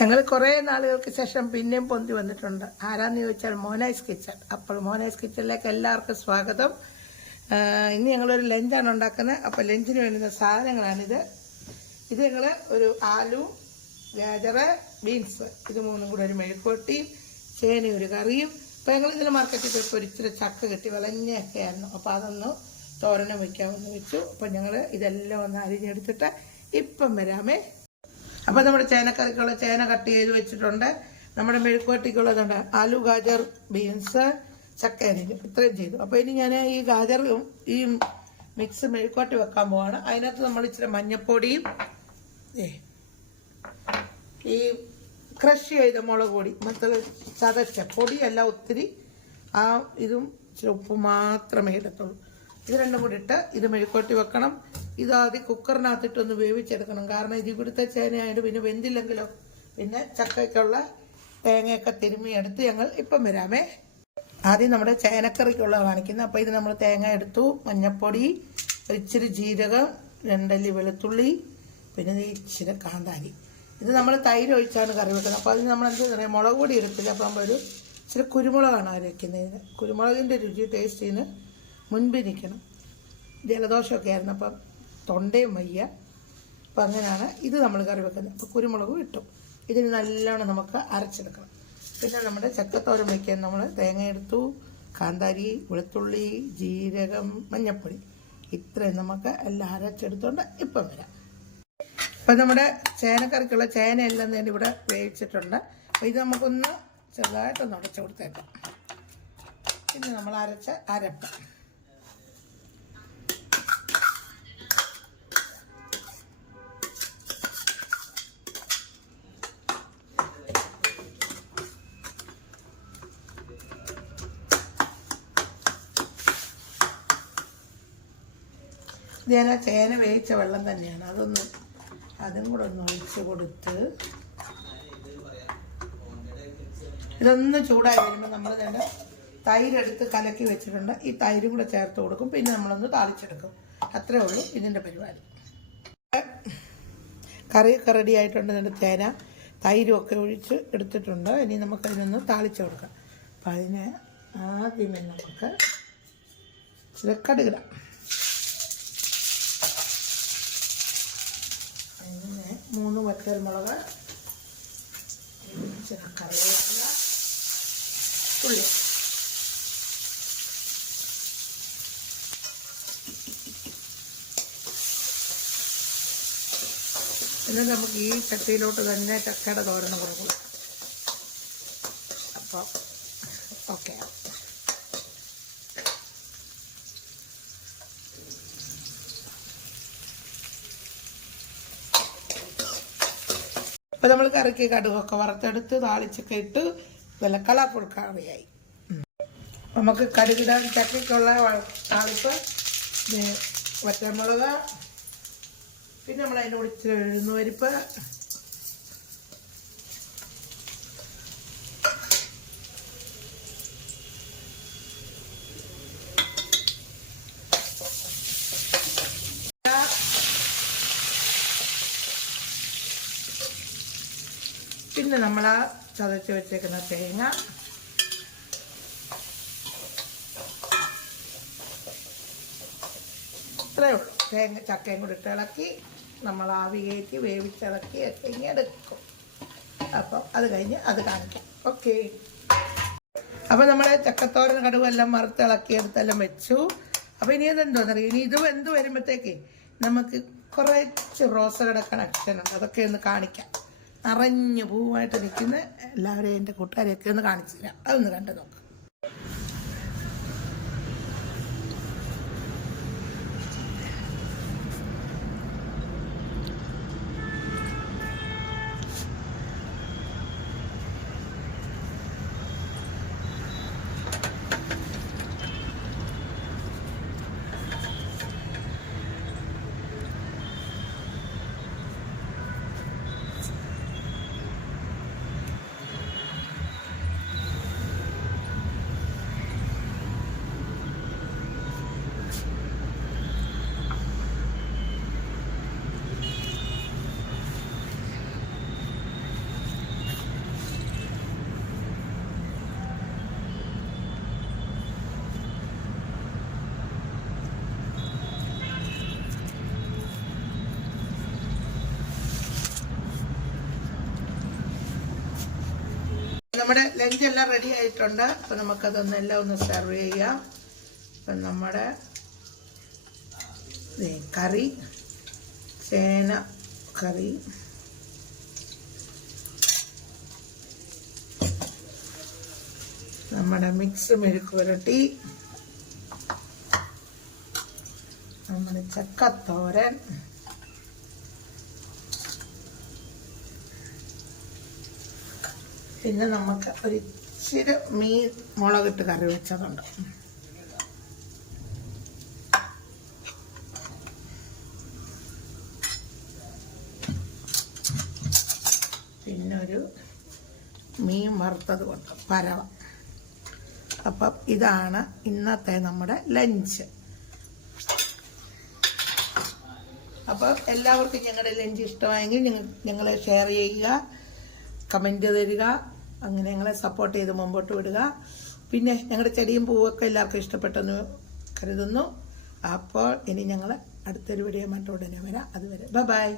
ഞങ്ങൾ കുറേ നാളുകൾക്ക് ശേഷം പിന്നെയും പൊന്തി വന്നിട്ടുണ്ട്. ആരാന്ന് ചോദിച്ചാൽ മോനൈസ് കിച്ചൺ. അപ്പോൾ മോനൈസ് കിച്ചണിലേക്ക് എല്ലാവർക്കും സ്വാഗതം. ഇന്ന് ഞങ്ങളൊരു ലഞ്ചാണ് ഉണ്ടാക്കുന്നത്. അപ്പോൾ ലഞ്ചിന് വേണ്ടുന്ന സാധനങ്ങളാണിത്. ഇത് ഞങ്ങൾ ഒരു ആലു, ഗാജറ്, ബീൻസ്, ഇത് മൂന്നും കൂടെ ഒരു മെഴുക്കുവരട്ടിയും ചേന ഒരു കറിയും. അപ്പോൾ ഞങ്ങൾ ഇതിന് മാർക്കറ്റിൽ പോയപ്പോൾ ഒരിച്ചിരി ചക്ക കിട്ടി, വിളഞ്ഞൊക്കെ ആയിരുന്നു. അപ്പോൾ അതൊന്ന് തോരനം വയ്ക്കാമെന്ന് വെച്ചു. അപ്പോൾ ഞങ്ങൾ ഇതെല്ലാം ഒന്ന് അരിഞ്ഞെടുത്തിട്ട് ഇപ്പം വരാമേ. അപ്പോൾ നമ്മുടെ ചേനക്കറിക്കുള്ള ചേന കട്ട് ചെയ്ത് വെച്ചിട്ടുണ്ട്. നമ്മുടെ മെഴുക്കുവരട്ടിക്കുള്ളതുണ്ട് ആലു, ഗാജർ, ബീൻസ്, ചക്ക അരിഞ്ഞു, ഇത്രയും ചെയ്തു. അപ്പോൾ ഇനി ഞാൻ ഈ ഗാജറും ഈ മിക്സ് മെഴുക്കുവരട്ടി വെക്കാൻ പോവാണ്. അതിനകത്ത് നമ്മൾ ഇച്ചിരി മഞ്ഞപ്പൊടിയും ഈ ക്രഷ് ചെയ്ത മുളക് പൊടി, മറ്റുള്ള ചതച്ച പൊടിയല്ല ഒത്തിരി, ആ ഇതും ഇച്ചിരി ഉപ്പ് മാത്രമേ ഇടത്തുള്ളൂ. ഇത് രണ്ടും കൂടി ഇട്ട് ഇത് മെഴുക്കുവരട്ടി വെക്കണം. ഇതാദ്യം കുക്കറിനകത്തിട്ടൊന്ന് വേവിച്ചെടുക്കണം. കാരണം ഇത് ഇവിടുത്തെ ചേനയായിട്ട് പിന്നെ വെന്തില്ലെങ്കിലോ. പിന്നെ ചക്കയ്ക്കുള്ള തേങ്ങയൊക്കെ തിരുമ്മിയെടുത്ത് ഞങ്ങൾ ഇപ്പം വരാമേ. ആദ്യം നമ്മുടെ ചേനക്കറിക്കുള്ള കാണിക്കുന്നത്. അപ്പോൾ ഇത് നമ്മൾ തേങ്ങ എടുത്തു, മഞ്ഞപ്പൊടി, ഇച്ചിരി ജീരകം, 2 അല്ലി വെളുത്തുള്ളി, പിന്നെ ഇച്ചിരി കാന്താരി. ഇത് നമ്മൾ തൈര് ഒഴിച്ചാണ് കറി വെക്കുന്നത്. അപ്പോൾ അതിന് നമ്മൾ എന്ത് പറയുക, മുളക് പൊടി എടുത്തില്ല. അപ്പോൾ നമ്മൾ ഒരു ഇച്ചിരി കുരുമുളകാണ് അരയ്ക്കുന്നതിന്. കുരുമുളകിൻ്റെ രുചി ടേസ്റ്റിന് മുൻപിൽ നിൽക്കണം. ജലദോഷമൊക്കെ ആയിരുന്നു, അപ്പം തൊണ്ടയും വയ്യ. അപ്പം അങ്ങനെയാണ് ഇത് നമ്മൾ കറി വെക്കുന്നത്. അപ്പോൾ കുരുമുളകും ഇട്ടു. ഇതിന് നല്ലോണം നമുക്ക് അരച്ചെടുക്കണം. പിന്നെ നമ്മുടെ ചക്കത്തോരൻ വയ്ക്കാൻ നമ്മൾ തേങ്ങ എടുത്തു, കാന്താരി, വെളുത്തുള്ളി, ജീരകം, മഞ്ഞപ്പൊടി, ഇത്രയും നമുക്ക് എല്ലാം അരച്ചെടുത്തോണ്ട് ഇപ്പം വരാം. അപ്പം നമ്മുടെ ചേനക്കറിക്കുള്ള ചേനയെല്ലാം തന്നെ ഇവിടെ വേവിച്ചിട്ടുണ്ട്. അപ്പോൾ ഇത് നമുക്കൊന്ന് ചെറുതായിട്ടൊന്ന് ഉടച്ചു കൊടുത്തേക്കാം. പിന്നെ നമ്മൾ അരച്ച അരപ്പ് ഞാൻ ചേന വേവിച്ച വെള്ളം തന്നെയാണ്, അതും കൂടെ ഒന്ന് ഒഴിച്ച് കൊടുത്ത് ഇതൊന്ന് ചൂടായി വരുമ്പോൾ നമ്മൾ തന്നെ തൈരെടുത്ത് കലക്കി വെച്ചിട്ടുണ്ട്. ഈ തൈരും കൂടെ ചേർത്ത് കൊടുക്കും. പിന്നെ നമ്മളൊന്ന് താളിച്ചെടുക്കും. അത്രേ ഉള്ളൂ ഇതിൻ്റെ പരിപാടി. കറിയൊക്കെ റെഡി ആയിട്ടുണ്ട്. ഇതിൻ്റെ ചേന തൈരും ഒക്കെ ഒഴിച്ച് എടുത്തിട്ടുണ്ട്. ഇനി നമുക്കതിനൊന്ന് താളിച്ച് കൊടുക്കാം. അപ്പം അതിന് ആദ്യമേ നമുക്ക് ഇച്ചിരി കടുകിടാം. അങ്ങനെ 3 വറ്റൽമുളക്, ഇച്ചിരി കറിവേപ്പില, ഉള്ളി. പിന്നെ നമുക്ക് ഈ ചട്ടിയിലോട്ട് തന്നെ ചക്കയുടെ തോരന് കൊടുക്കും. അപ്പോൾ ഓക്കെ. അപ്പോൾ നമ്മൾ കറിക്ക് കടുകൊക്കെ വറുത്തെടുത്ത് താളിച്ചൊക്കെ ഇട്ട് നല്ല കളർഫുൾ കറിയായി. നമുക്ക് കടുകിടാൻ ചക്കയ്ക്കുള്ള താളിപ്പ്, വറ്റൽമുളക്, പിന്നെ നമ്മൾ അതിൻ്റെ കൂടെ ഇച്ചിരി ഉഴുന്നുപരിപ്പ്, പിന്നെ നമ്മൾ ചതച്ച് വെച്ചേക്കുന്ന തേങ്ങ, ഇത്രയേ ഉള്ളൂ. തേങ്ങ ചക്കയും കൂടി ഇട്ട് ഇളക്കി നമ്മൾ ആവി കയറ്റി വേവിച്ചിളക്കി ഒക്കെ ഇങ്ങനെ എടുക്കും. അപ്പം അത് കഴിഞ്ഞ് അത് കാണിക്കാം. ഓക്കെ. അപ്പോൾ നമ്മുടെ ചക്കത്തോരൻ കടുവെല്ലാം വറുത്തിളക്കിയെടുത്തെല്ലാം വെച്ചു. അപ്പോൾ ഇനി അതെന്തോന്നറിയാം, ഇനി ഇത് വെന്ത് വരുമ്പോഴത്തേക്ക് നമുക്ക് കുറച്ച് റോസയുടെ കണക്ഷൻ ഉണ്ട്. അതൊക്കെ ഒന്ന് കാണിക്കാം. നിറഞ്ഞു പൂവായിട്ട് നിൽക്കുന്ന എല്ലാവരെയും എൻ്റെ കൂട്ടുകാരെയൊക്കെ ഒന്ന് കാണിച്ചു തരാം. അതൊന്ന് കണ്ടു നോക്കാം. നമ്മുടെ ലഞ്ച് എല്ലാം റെഡി ആയിട്ടുണ്ട്. അപ്പം നമുക്കതൊന്നെല്ലാം ഒന്ന് സെർവ് ചെയ്യാം. അപ്പം നമ്മുടെ കറി, ചേന കറി, നമ്മുടെ മിക്സ് മെഴുക്ക് പുരട്ടി, നമ്മുടെ ചക്കത്തോരൻ, പിന്നെ നമുക്ക് ഒരു ഇച്ചിരി മീൻ മുളകിട്ട് കറി വെച്ചതുണ്ട്. പിന്നെ ഒരു മീൻ വറുത്തത് കൊണ്ട് പരവ. അപ്പം ഇതാണ് ഇന്നത്തെ നമ്മുടെ ലഞ്ച്. അപ്പോൾ എല്ലാവർക്കും ഞങ്ങളുടെ ലഞ്ച് ഇഷ്ടമായെങ്കിൽ ഞങ്ങളെ ഷെയർ ചെയ്യുക, കമൻറ്റ് തരിക, അങ്ങനെ ഞങ്ങളെ സപ്പോർട്ട് ചെയ്ത് മുമ്പോട്ട് വിടുക. പിന്നെ ഞങ്ങളുടെ ചെടിയും പൂവൊക്കെ എല്ലാവർക്കും ഇഷ്ടപ്പെട്ടെന്ന് കരുതുന്നു. അപ്പോൾ ഇനി ഞങ്ങൾ അടുത്തൊരു വീഡിയോ ഉടനെ വരാം. അതുവരെ ബൈ.